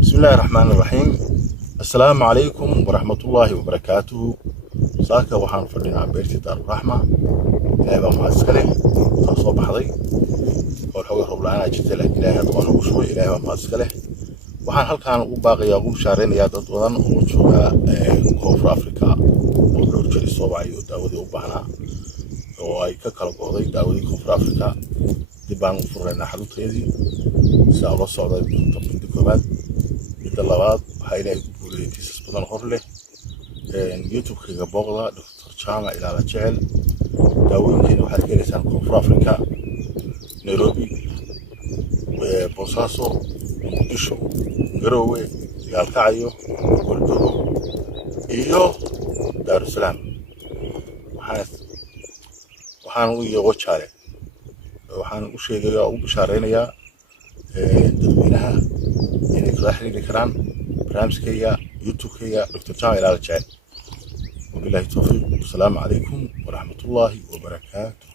بسم الله الرحمن الرحيم. السلام عليكم ورحمة الله وبركاته. ساكا وحان فردنا بيرتي دار الرحمة. إلهي بقى مهزكله تصوب بحضي والحوغ رب العالمين جدت لك إلهي هدوان وشوي إلهي بقى مهزكله waxaan halkaan u baaqayaa ugu shaareynayaa dad badan oo jooga koonfur Afrika oo dhowr jeer soo wacay oo daawadii u baahnaa oo ay ka kala go'day daawadii koonfur Afrika dib baan u furnaynaa xarunteedii si aan la socday midda koobaad midda labaad waxaa ilaahay ku guuleeyay kiisas badan hor leh youtube-kayga booqda Dr. Chama ilaala jecel daawooyinkeena waxaad ka helaysaan koonfur Afrika Nairobi Bosaso Muqdisho Garowe Gaalkacyo Goldogo iyo Dar es Salaam waxaan u yeego jaale waxaan u sheegayaa u bishaareynaya dadweynaha inay kala xiriiri karaan barnaamijkayga youtube-kayga Dr. Chama ilaala jecel wabillahi tawfiiq. Assalaamu calaykum waraxmatullaahi wabarakaatuh.